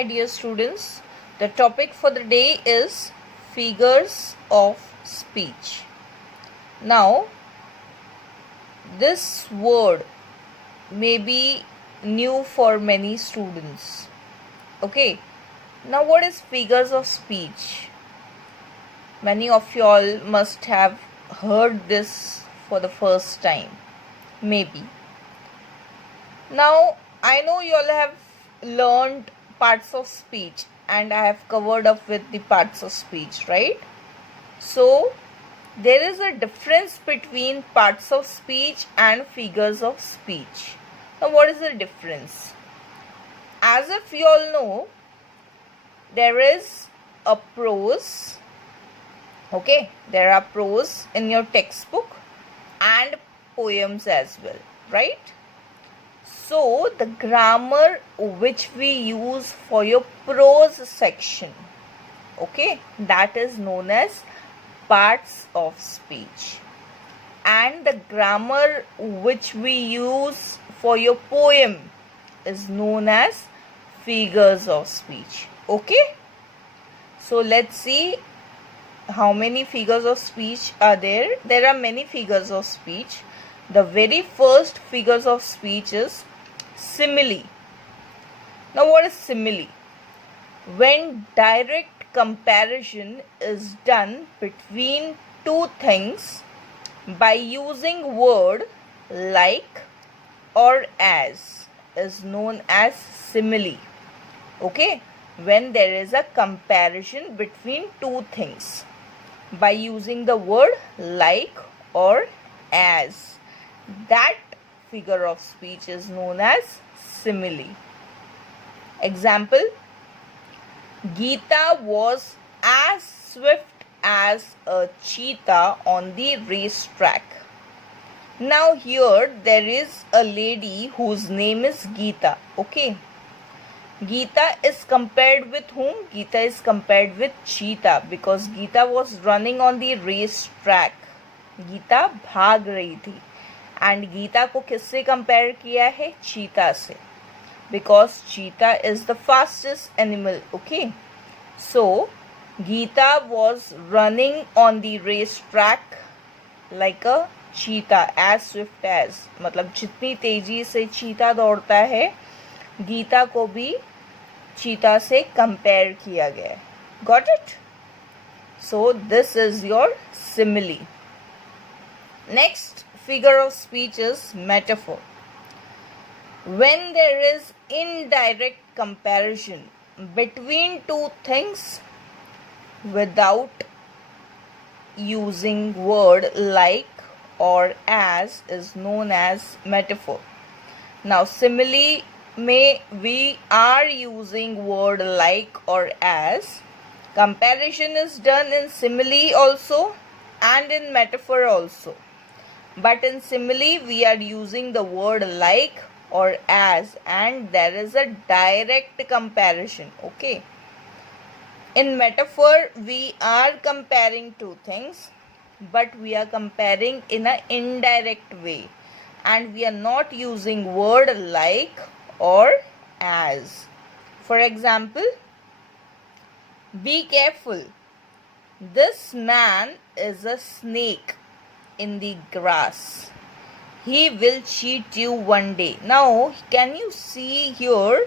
my dear students. The topic for the day is figures of speech. Now, this word may be new for many students. Okay, now what is figures of speech? Many of you all must have heard this for the first time, maybe. Now, I know you all have learned parts of speech and I have covered up with the parts of speech, right? So, there is a difference between parts of speech and figures of speech. Now, what is the difference? As if you all know, there is a prose, okay? There are prose in your textbook and poems as well, right? So, the grammar which we use for your prose section, okay, that is known as parts of speech. And the grammar which we use for your poem is known as figures of speech, okay. So, let's see how many figures of speech are there. There are many figures of speech. The very first figures of speech is simile. Now, what is simile? When direct comparison is done between two things by using word like or as is known as simile. Okay, when there is a comparison between two things by using the word like or as, that figure of speech is known as simile. Example, Geeta was as swift as a cheetah on the racetrack. Now here there is a lady whose name is Geeta, okay. Geeta is compared with whom? Geeta is compared with cheetah because Geeta was running on the racetrack. Geeta भाग रही थी. And Gita को किससे compare किया है? चीता से, because cheetah is the fastest animal, okay. So Geeta was running on the race track like a cheetah, as Swift as, मतलब जितनी तेजी से चीता दौड़ता है, गीता को भी चीता से कंपेयर किया गया है. Got it? So this is your simile. Next figure of speech is metaphor. When there is indirect comparison between two things without using word like or as is known as metaphor. Now, simile may we are using word like or as. Comparison is done in simile also and in metaphor also. But in simile, we are using the word like or as, and there is a direct comparison, okay. In metaphor, we are comparing two things, but we are comparing in an indirect way, and we are not using word like or as. For example, be careful. This man is a snake in the grass. He will cheat you one day. Now, can you see here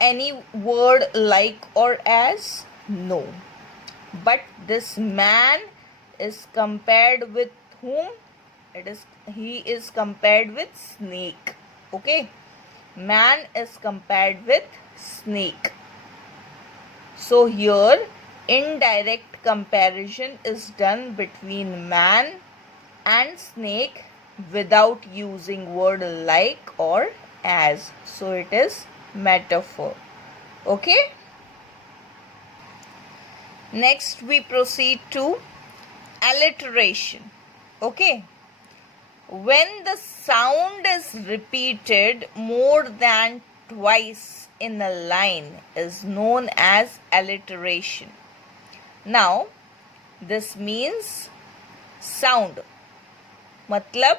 any word like or as? No. But this man is compared with whom? He is compared with snake. Okay. Man is compared with snake. So here indirect comparison is done between man and snake without using word like or as. So it is metaphor. Okay. Next we proceed to alliteration. Okay. When the sound is repeated more than twice in a line is known as alliteration. Now, this means sound, मतलब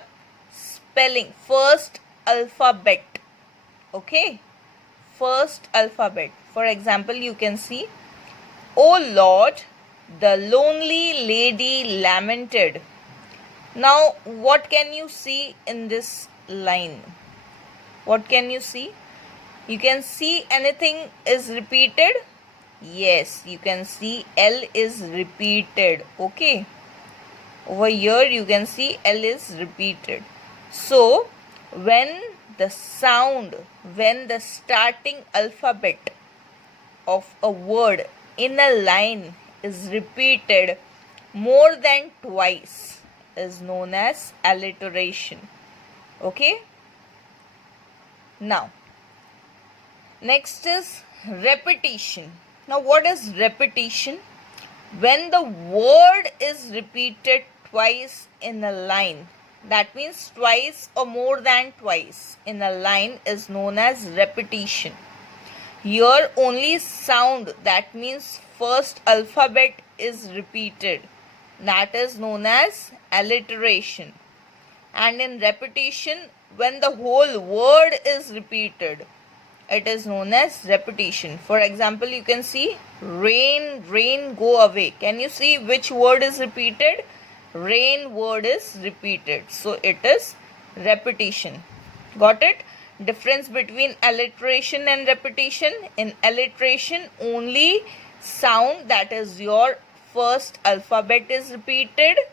spelling, first alphabet, okay, first alphabet. For example, you can see, "O Lord, the lonely lady lamented." Now, what can you see in this line? What can you see? You can see anything is repeated? Yes, you can see L is repeated. Okay. Over here you can see L is repeated. So, when the starting alphabet of a word in a line is repeated more than twice is known as alliteration. Okay. Now, next is repetition. Now, what is repetition? When the word is repeated twice in a line, that means twice or more than twice in a line, is known as repetition. Here only sound, that means first alphabet, is repeated. That is known as alliteration. And in repetition, when the whole word is repeated, it is known as repetition. For example, you can see, "Rain, rain, go away." Can you see which word is repeated? Rain word is repeated. So it is repetition. Got it? Difference between alliteration and repetition. In alliteration, only sound, that is your first alphabet, is repeated.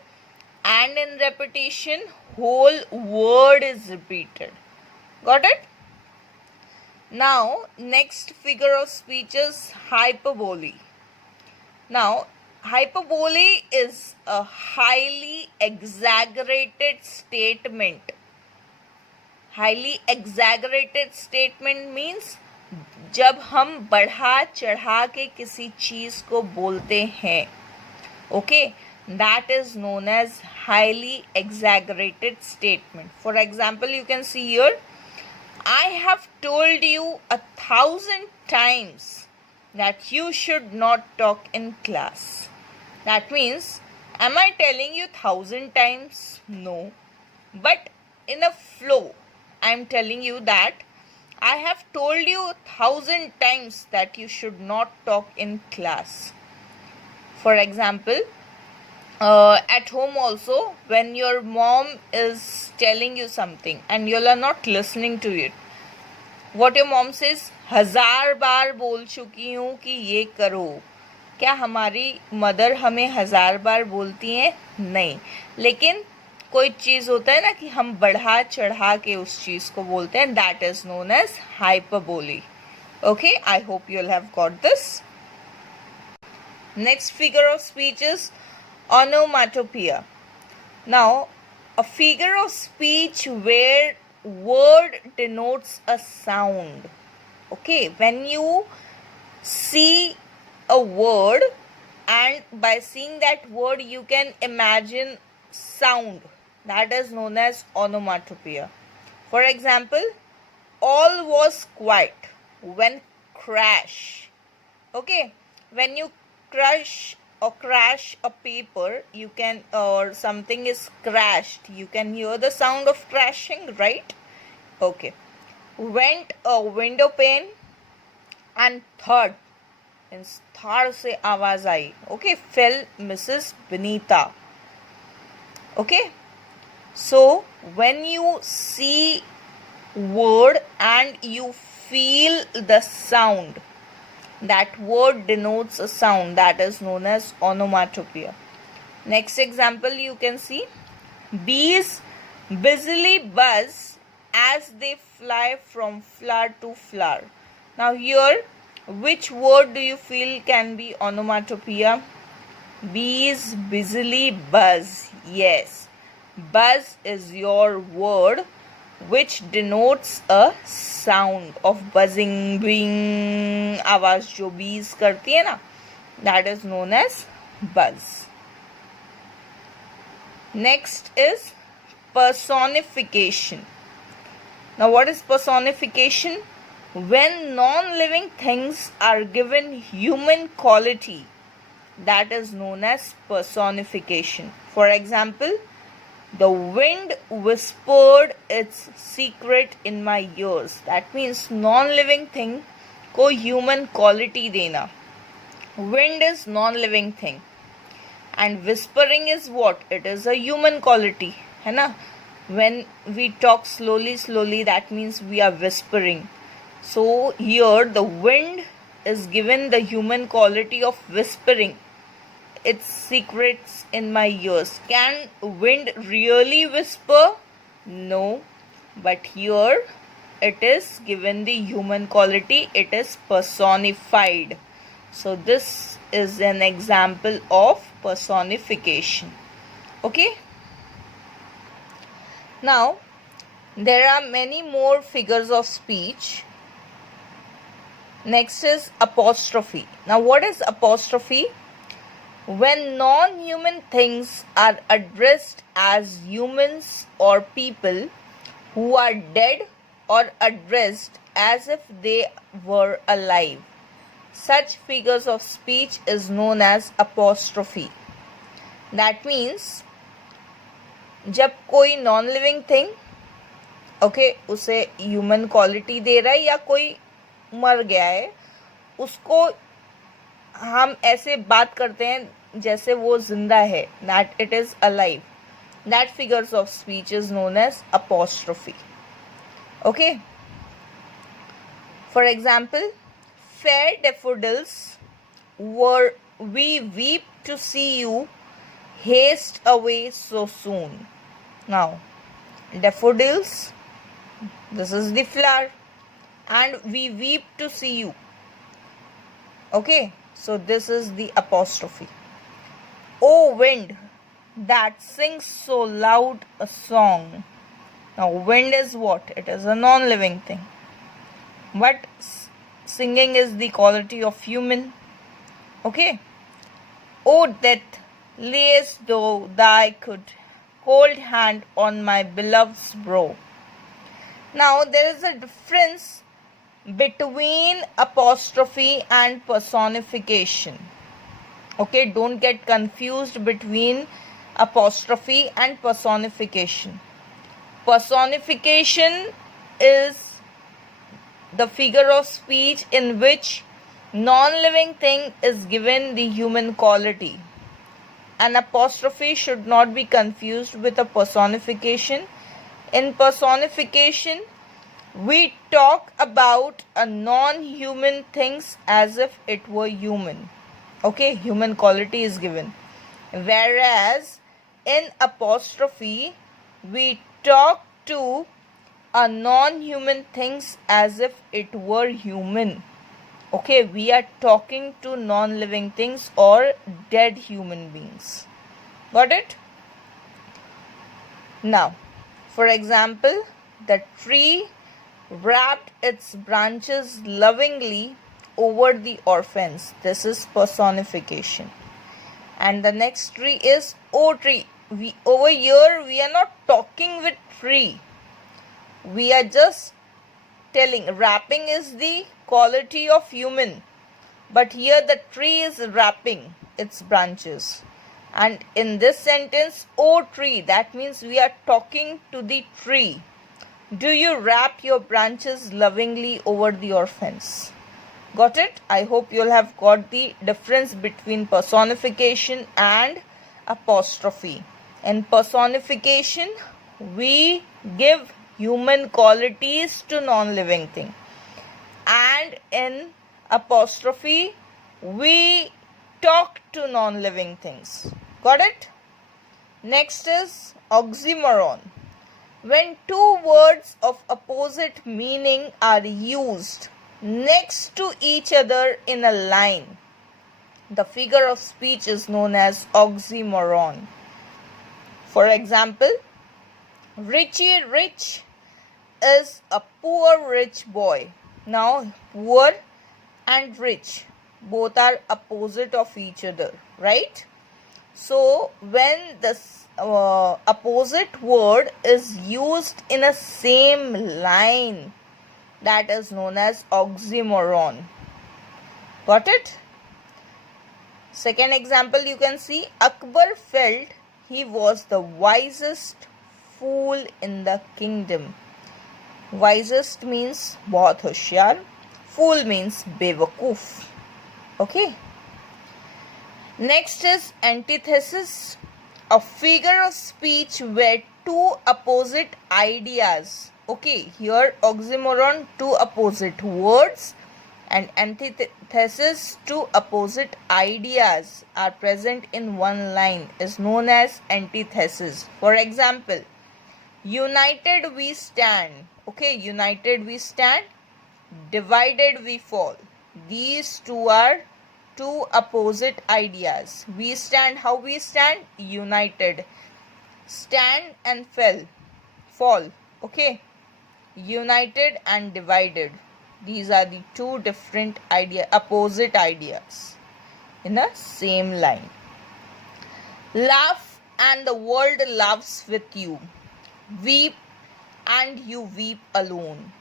And in repetition, whole word is repeated. Got it? Now, next figure of speech is hyperbole. Now, hyperbole is a highly exaggerated statement. Highly exaggerated statement means जब हम बढ़ा चढ़ा के किसी चीज को बोलते हैं. Okay, that is known as highly exaggerated statement. For example, you can see here, "I have told you 1,000 times that you should not talk in class." That means, am I telling you 1,000 times? No. But in a flow, I am telling you that I have told you 1,000 times that you should not talk in class. For example, at home also, when your mom is telling you something and you are not listening to it, what your mom says, "1,000 बार बोल चुकी हूँ कि ये करो." क्या हमारी mother हमें 1,000 बार बोलती हैं? नहीं. लेकिन कोई चीज़ होता है ना कि हम बढ़ा चढ़ा के उस चीज़ को बोलते हैं. That is known as hyperbole. Okay, I hope you'll have got this. Next figure of speech is onomatopoeia. Now, a figure of speech where word denotes a sound. Okay, when you see a word and by seeing that word you can imagine sound, that is known as onomatopoeia. For example, "All was quiet when crash." Okay, when you crash a paper, you can, or something is crashed, you can hear the sound of crashing, right? Okay. "Went a window pane," and thud, means thud से आवाज आई. Okay, "fell Mrs. Benita." Okay, so when you see word and you feel the sound, that word denotes a sound, that is known as onomatopoeia. Next example, you can see, "Bees busily buzz as they fly from flower to flower." Now here, which word do you feel can be onomatopoeia? Bees busily buzz. Yes, buzz is your word which denotes a sound of buzzing, bing, आवाज जो bees करती है ना, that is known as buzz. Next is personification. Now, what is personification? When non-living things are given human quality, that is known as personification. For example, "The wind whispered its secret in my ears." That means non-living thing को human quality देना. Wind is non-living thing. And whispering is what? It is a human quality. है ना? When we talk slowly, that means we are whispering. So here the wind is given the human quality of whispering its secrets in my ears. Can wind really whisper? No. But here it is given the human quality. It is personified. So this is an example of personification. Okay. Now there are many more figures of speech. Next is apostrophe. Now what is apostrophe? When non-human things are addressed as humans or people who are dead or addressed as if they were alive. Such figures of speech is known as apostrophe. That means जब कोई non living thing उसे human quality दे रहा है या कोई मर गया है, उसको हम ऐसे बात करते हैं जैसे वो जिंदा है, that it is alive. That figures of speech is known as apostrophe. Okay. For example, fair daffodils, were we weep to see you, haste away so soon. Now daffodils, this is the flower, and we weep to see you. Okay, so this is the apostrophe. Oh wind that sings so loud a song. Now wind is what? It is a non-living thing, but singing is the quality of human. Okay. Oh death, layest thou thy cold hand on my beloved's brow. Now there is a difference between apostrophe and personification. Okay, don't get confused between apostrophe and personification. Personification is the figure of speech in which non-living thing is given the human quality. An apostrophe should not be confused with a personification. In personification, we talk about a non-human things as if it were human. Okay, human quality is given. Whereas in apostrophe, we talk to a non-human things as if it were human. Okay, we are talking to non-living things or dead human beings. Got it? Now, for example, the tree wrapped its branches lovingly over the orphans. This is personification. And the next tree is, oh tree. Over here we are not talking with tree. We are just telling. Wrapping is the quality of human, but here the tree is wrapping its branches. And in this sentence, oh tree, that means we are talking to the tree. Do you wrap your branches lovingly over the orphans? Got it? I hope you'll have got the difference between personification and apostrophe. In personification, we give human qualities to non-living thing, and in apostrophe we talk to non-living things. Got it? Next is oxymoron. When two words of opposite meaning are used next to each other in a line, the figure of speech is known as oxymoron. For example, Richie Rich is a poor rich boy. Now poor and rich both are opposite of each other, right? So when the opposite word is used in a same line, that is known as oxymoron. Got it? Second example, you can see Akbar felt he was the wisest fool in the kingdom. Wisest means बहुत होशियार. Fool means bewakoof. Okay. Next is antithesis, a figure of speech where two opposite ideas. Okay, here oxymoron, two opposite words, and antithesis, two opposite ideas are present in one line is known as antithesis. For example, united we stand. Okay, united we stand, divided we fall. These two are two opposite ideas. We stand, how we stand? United. Stand and fall. Okay. United and divided. These are the two different opposite ideas in a same line. Laugh and the world laughs with you. Weep and you weep alone.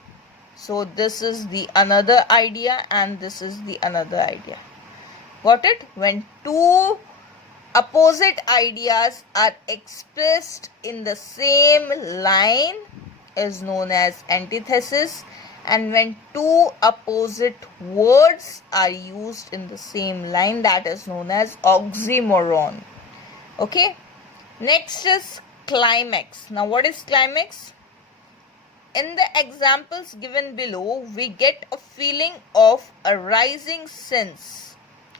So this is the another idea and this is the another idea. Got it? When two opposite ideas are expressed in the same line is known as antithesis, and when two opposite words are used in the same line, that is known as oxymoron. Okay. Next is climax. Now what is climax? In the examples given below, we get a feeling of a rising sense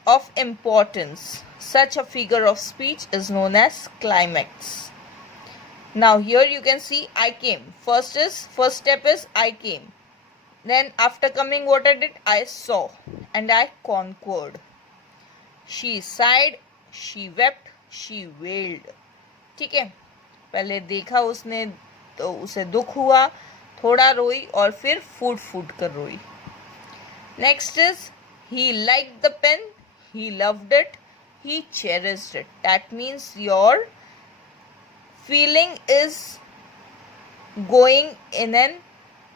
of importance. Such a figure of speech is known as climax. Now here you can see I came. First step is I came. Then after coming, what I did? I saw and I conquered. She sighed, she wept, she wailed. ठीक है, पहले देखा उसने तो उसे दुख हुआ, थोड़ा रोई और फिर फूट कर रोई. Next is he liked the pen, he loved it, he cherished it. That means your feeling is going in an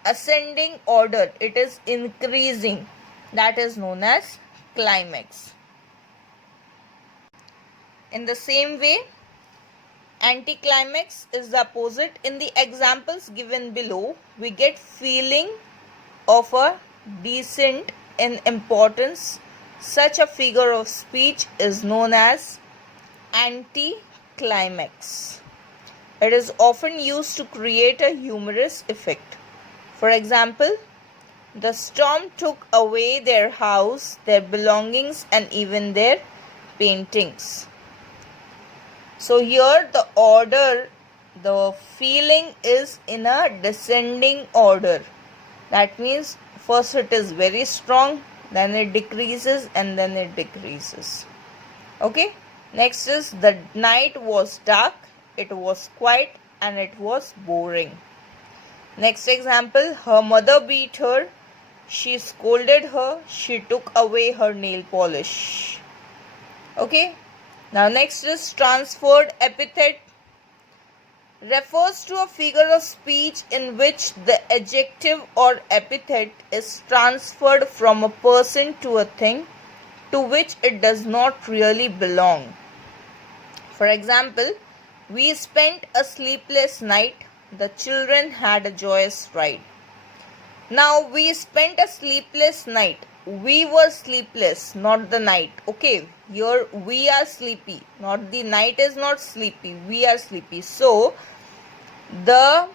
ascending order. It is increasing. That is known as climax. In the same way, anticlimax is the opposite. In the examples given below, we get feeling of a descent in importance. Such a figure of speech is known as anticlimax. It is often used to create a humorous effect. For example, the storm took away their house, their belongings, and even their paintings. So here the order, the feeling is in a descending order. That means first it is very strong, then it decreases, and then it decreases. Okay. Next is the night was dark, it was quiet, and it was boring. Next example, her mother beat her, she scolded her, she took away her nail polish. Okay. Now next is transferred epithet. Refers to a figure of speech in which the adjective or epithet is transferred from a person to a thing to which it does not really belong. For example, we spent a sleepless night. The children had a joyous ride. Now we spent a sleepless night. We were sleepless, not the night. Okay, here we are sleepy, not the night is not sleepy. We are sleepy. So the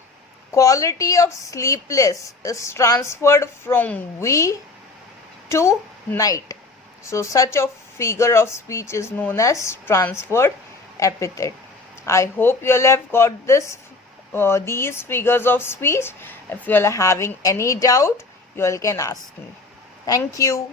quality of sleepless is transferred from we to night. So such a figure of speech is known as transferred epithet. I hope you all have got these figures of speech. If you all are having any doubt, you all can ask me. Thank you.